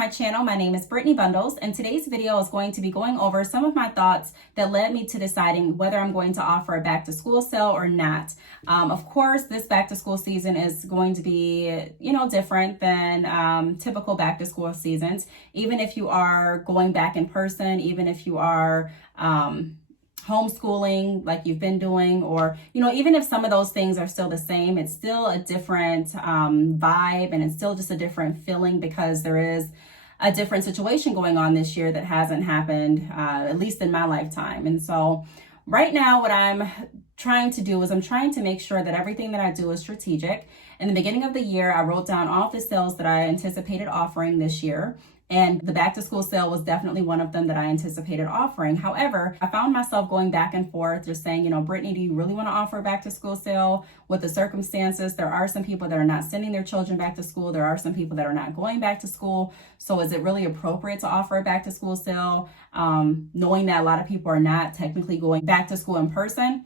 my channel. My name is Brittney Bundles, and today's video is going to be going over some of my thoughts that led me to deciding whether I'm going to offer a back to school sale or not. Of course, this back to school season is going to be, different than typical back to school seasons. Even if you are going back in person, even if you are homeschooling like you've been doing, or even if some of those things are still the same, it's still a different vibe, and it's still just a different feeling because there is a different situation going on this year that hasn't happened at least in my lifetime. And so right now what I'm trying to do is I'm trying to make sure that everything that I do is strategic. In the beginning of the year, I wrote down all of the sales that I anticipated offering this year. And the back to school sale was definitely one of them that I anticipated offering. However, I found myself going back and forth just saying, Brittney, do you really want to offer a back to school sale with the circumstances? There are some people that are not sending their children back to school. There are some people that are not going back to school. So is it really appropriate to offer a back to school sale, knowing that a lot of people are not technically going back to school in person?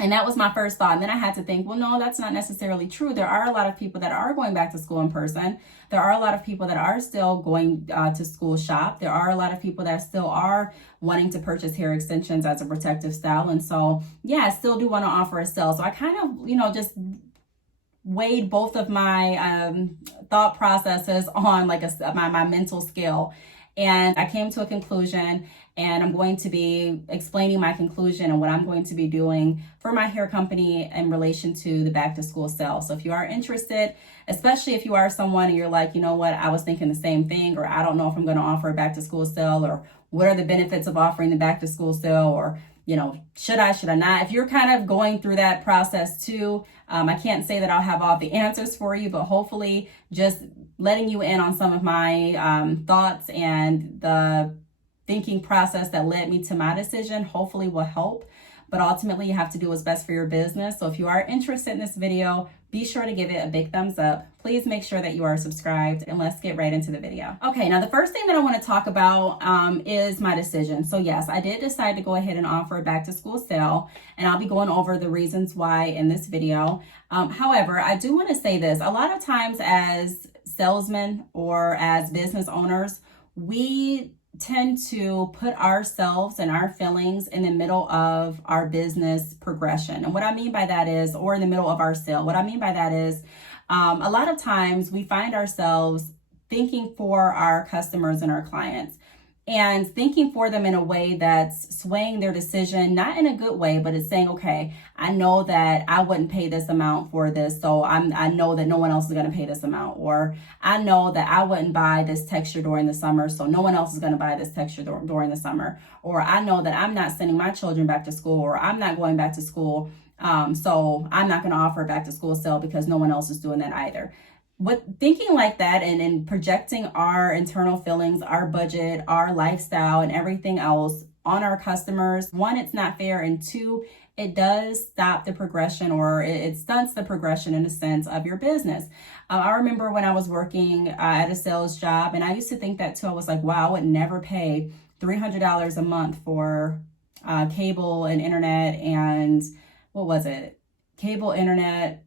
And that was my first thought. And then I had to think, well, no, that's not necessarily true. There are a lot of people that are going back to school in person. There are a lot of people that are still going to school shop. There are a lot of people that still are wanting to purchase hair extensions as a protective style. And so, yeah, I still do want to offer a sale. So I kind of, just weighed both of my thought processes on like my mental scale. And I came to a conclusion, and I'm going to be explaining my conclusion and what I'm going to be doing for my hair company in relation to the back to school sale. So if you are interested, especially if you are someone and you're like, you know what, I was thinking the same thing, or I don't know if I'm going to offer a back to school sale, or what are the benefits of offering the back to school sale, or should I not? If you're kind of going through that process too, I can't say that I'll have all the answers for you, but hopefully just letting you in on some of my thoughts and the thinking process that led me to my decision hopefully will help. But ultimately, you have to do what's best for your business. So if you are interested in this video, be sure to give it a big thumbs up. Please make sure that you are subscribed, and let's get right into the video. Okay, now the first thing that I want to talk about is my decision. So yes, I did decide to go ahead and offer a back to school sale, and I'll be going over the reasons why in this video. However, I do want to say this. A lot of times as salesmen or as business owners, we tend to put ourselves and our feelings in the middle of our business progression. And what I mean by that is, or in the middle of our sale, what I mean by that is, a lot of times we find ourselves thinking for our customers and our clients, and thinking for them in a way that's swaying their decision, not in a good way, but it's saying, okay, I know that I wouldn't pay this amount for this, so I know that no one else is going to pay this amount. Or I know that I wouldn't buy this texture during the summer, so no one else is going to buy this texture during the summer. Or I know that I'm not sending my children back to school, or I'm not going back to school, so I'm not going to offer a back to school sale because no one else is doing that either. With thinking like that and projecting our internal feelings, our budget, our lifestyle, and everything else on our customers, one, it's not fair, and two, it does stop the progression, or it stunts the progression in a sense of your business. I remember when I was working at a sales job, and I used to think that too. I was like, wow, I would never pay $300 a month for cable and internet, and what was it? Cable, internet,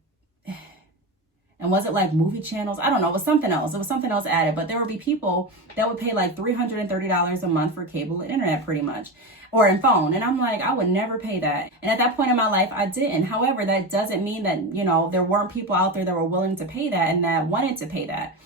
and was it like movie channels? I don't know. It was something else. It was something else added. But there would be people that would pay like $330 a month for cable and internet pretty much, or in phone. And I'm like, I would never pay that. And at that point in my life, I didn't. However, that doesn't mean that, there weren't people out there that were willing to pay that and that wanted to pay that.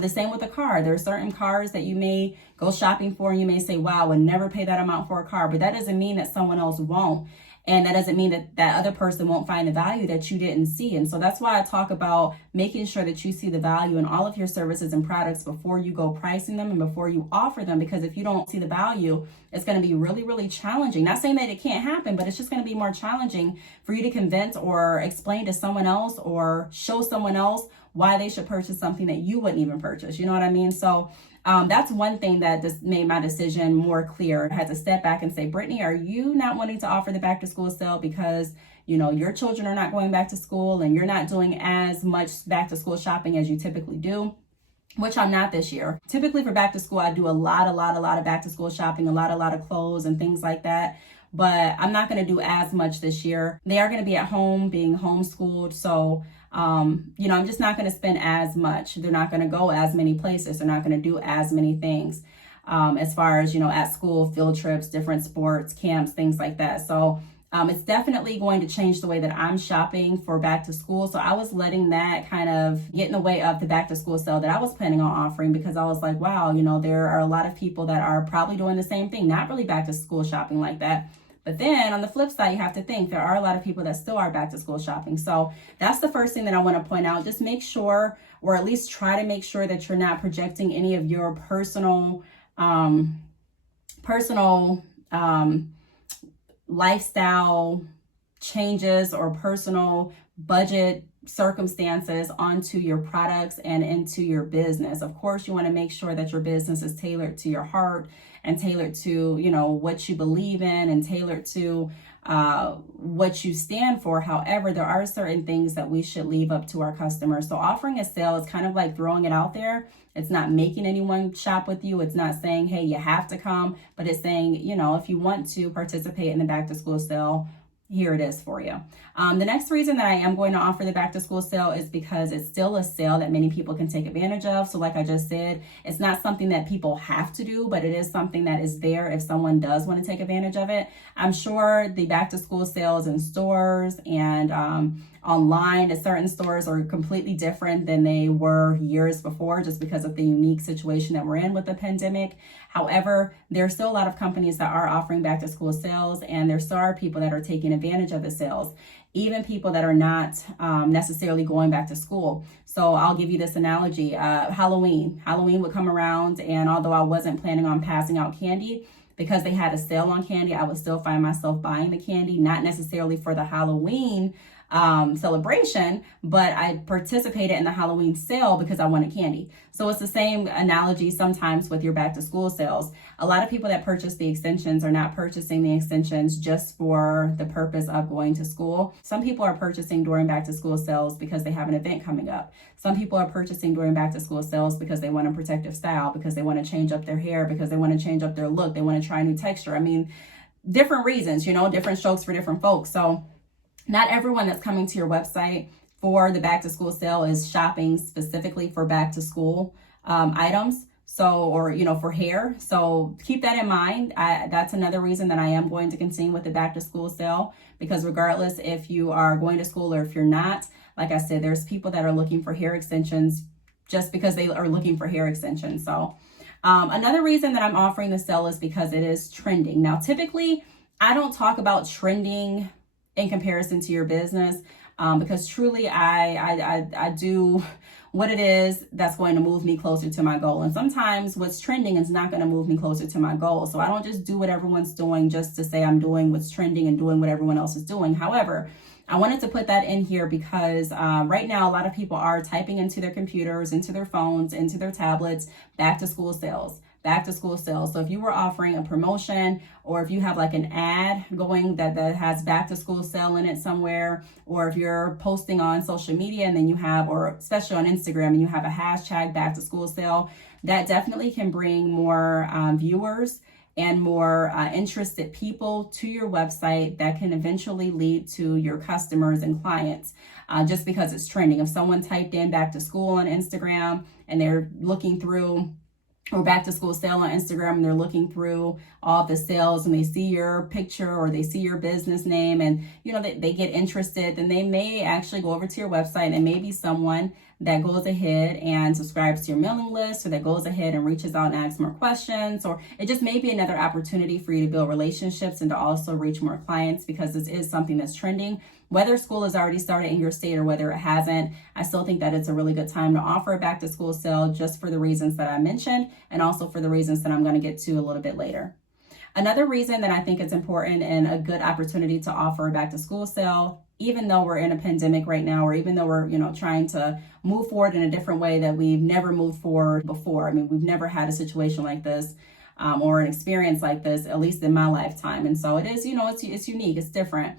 The same with a car. There are certain cars that you may go shopping for, and you may say, wow, I would never pay that amount for a car. But that doesn't mean that someone else won't. And that doesn't mean that that other person won't find the value that you didn't see. And so that's why I talk about making sure that you see the value in all of your services and products before you go pricing them and before you offer them. Because if you don't see the value, it's going to be really, really challenging. Not saying that it can't happen, but it's just going to be more challenging for you to convince or explain to someone else or show someone else why they should purchase something that you wouldn't even purchase. You know what I mean? So that's one thing that just made my decision more clear. I had to step back and say, Brittney, are you not wanting to offer the back to school sale because, your children are not going back to school and you're not doing as much back to school shopping as you typically do? Which I'm not this year. Typically for back to school, I do a lot of back to school shopping, a lot of clothes and things like that. But I'm not going to do as much this year. They are going to be at home being homeschooled. So I'm just not going to spend as much. They're not going to go as many places. They're not going to do as many things as far as, at school, field trips, different sports, camps, things like that. So it's definitely going to change the way that I'm shopping for back to school. So I was letting that kind of get in the way of the back to school sale that I was planning on offering, because I was like, wow, there are a lot of people that are probably doing the same thing, not really back to school shopping like that. But then on the flip side, you have to think there are a lot of people that still are back to school shopping. So that's the first thing that I want to point out. Just make sure, or at least try to make sure, that you're not projecting any of your personal lifestyle changes or personal budget circumstances onto your products and into your business. Of course, you want to make sure that your business is tailored to your heart and tailored to, what you believe in, and tailored to what you stand for. However, there are certain things that we should leave up to our customers. So offering a sale is kind of like throwing it out there. It's not making anyone shop with you. It's not saying, hey, you have to come, but it's saying, if you want to participate in the back to school sale, here it is for you. The next reason that I am going to offer the back to school sale is because it's still a sale that many people can take advantage of. So like I just said, it's not something that people have to do, but it is something that is there if someone does want to take advantage of it. I'm sure the back to school sales in stores and online at certain stores are completely different than they were years before, just because of the unique situation that we're in with the pandemic. However, there are still a lot of companies that are offering back to school sales, and there still are people that are taking advantage of the sales, even people that are not necessarily going back to school. So I'll give you this analogy. Halloween would come around, and although I wasn't planning on passing out candy, because they had a sale on candy, I would still find myself buying the candy, not necessarily for the Halloween celebration, but I participated in the Halloween sale because I wanted candy. So it's the same analogy sometimes with your back to school sales. A lot of people that purchase the extensions are not purchasing the extensions just for the purpose of going to school. Some people are purchasing during back to school sales because they have an event coming up. Some people are purchasing during back to school sales because they want a protective style, because they want to change up their hair, because they want to change up their look, they want to try a new texture. I mean, different reasons, different strokes for different folks. So not everyone that's coming to your website for the back to school sale is shopping specifically for back to school items. So, or, for hair. So keep that in mind. That's another reason that I am going to continue with the back to school sale, because regardless if you are going to school or if you're not, like I said, there's people that are looking for hair extensions just because they are looking for hair extensions. So another reason that I'm offering the sale is because it is trending. Now, typically I don't talk about trending in comparison to your business, because truly I do what it is that's going to move me closer to my goal. And sometimes what's trending is not going to move me closer to my goal. So I don't just do what everyone's doing just to say I'm doing what's trending and doing what everyone else is doing. However, I wanted to put that in here because right now a lot of people are typing into their computers, into their phones, into their tablets, back to school sales. Back to school sales. So if you were offering a promotion, or if you have like an ad going that has back to school sale in it somewhere, or if you're posting on social media and then you have, or especially on Instagram, and you have a hashtag back to school sale, that definitely can bring more viewers and more interested people to your website that can eventually lead to your customers and clients, just because it's trending. If someone typed in back to school on Instagram and they're looking through, or back to school sale on Instagram, and they're looking through all the sales and they see your picture or they see your business name, and they get interested, then they may actually go over to your website, and maybe someone that goes ahead and subscribes to your mailing list, or that goes ahead and reaches out and asks more questions, or it just may be another opportunity for you to build relationships and to also reach more clients, because this is something that's trending. Whether school has already started in your state or whether it hasn't, I still think that it's a really good time to offer a back to school sale, just for the reasons that I mentioned, and also for the reasons that I'm going to get to a little bit later. Another reason that I think it's important and a good opportunity to offer a back to school sale, even though we're in a pandemic right now, or even though we're, trying to move forward in a different way that we've never moved forward before. I mean, we've never had a situation like this, or an experience like this, at least in my lifetime. And so it is, it's unique, it's different.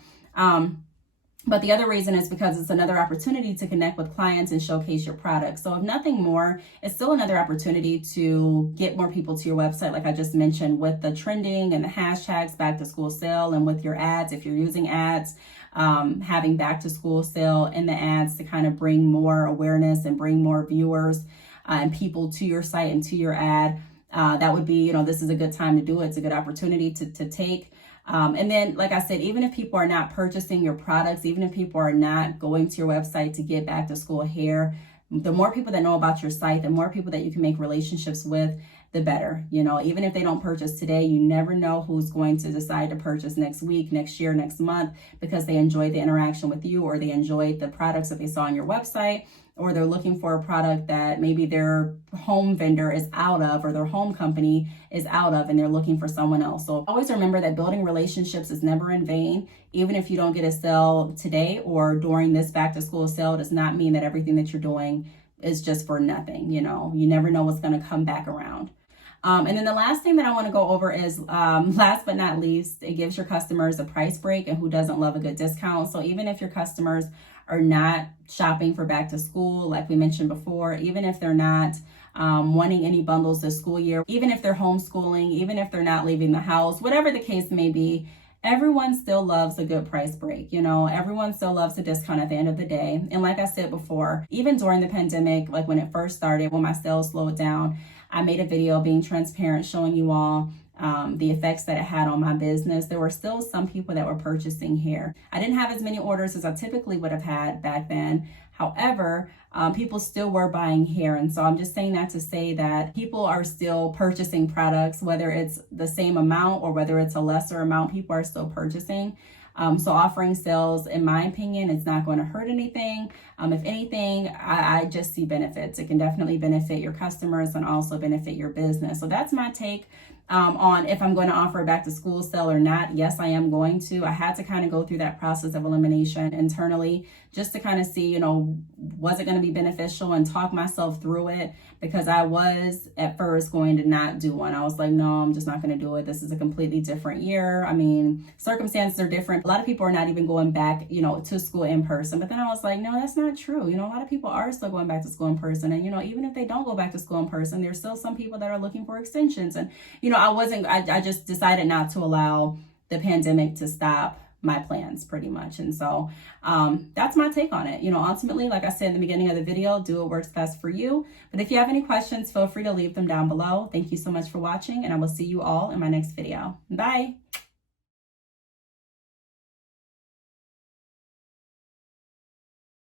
But the other reason is because it's another opportunity to connect with clients and showcase your product. So if nothing more, it's still another opportunity to get more people to your website, like I just mentioned, with the trending and the hashtags back to school sale, and with your ads, if you're using ads. having back to school sale in the ads to kind of bring more awareness and bring more viewers and people to your site and to your ad. That would be, this is a good time to do it. It's a good opportunity to take. And then, like I said, even if people are not purchasing your products, even if people are not going to your website to get back to school hair, the more people that know about your site, the more people that you can make relationships with, the better. Even if they don't purchase today, you never know who's going to decide to purchase next week, next year, next month, because they enjoyed the interaction with you, or they enjoyed the products that they saw on your website, or they're looking for a product that maybe their home vendor is out of, or their home company is out of, and they're looking for someone else. So always remember that building relationships is never in vain. Even if you don't get a sale today or during this back to school sale, does not mean that everything that you're doing is just for nothing. You never know what's going to come back around. And then the last thing that I want to go over is, last but not least, it gives your customers a price break, and who doesn't love a good discount? So even if your customers are not shopping for back to school, like we mentioned before, even if they're not wanting any bundles this school year, even if they're homeschooling, even if they're not leaving the house, whatever the case may be, everyone still loves a good price break. Everyone still loves a discount at the end of the day. And like I said before, even during the pandemic, like when it first started, when my sales slowed down, I made a video being transparent, showing you all the effects that it had on my business. There were still some people that were purchasing hair. I didn't have as many orders as I typically would have had back then. However, people still were buying hair. And so I'm just saying that to say that people are still purchasing products, whether it's the same amount or whether it's a lesser amount, people are still purchasing. So offering sales, in my opinion, it's not going to hurt anything. If anything, I just see benefits. It can definitely benefit your customers and also benefit your business. So that's my take on if I'm going to offer a back to school sale or not. Yes, I am going to. I had to kind of go through that process of elimination internally just to kind of see, was it going to be beneficial, and talk myself through it, because I was at first going to not do one. I was like, no, I'm just not going to do it. This is a completely different year. I mean, circumstances are different. A lot of people are not even going back, to school in person. But then I was like, no, that's not true. A lot of people are still going back to school in person. And, even if they don't go back to school in person, there's still some people that are looking for extensions. And, I just decided not to allow the pandemic to stop my plans, pretty much. And so that's my take on it. Ultimately, like I said in the beginning of the video, do what works best for you. But if you have any questions, feel free to leave them down below. Thank you so much for watching, and I will see you all in my next video. Bye.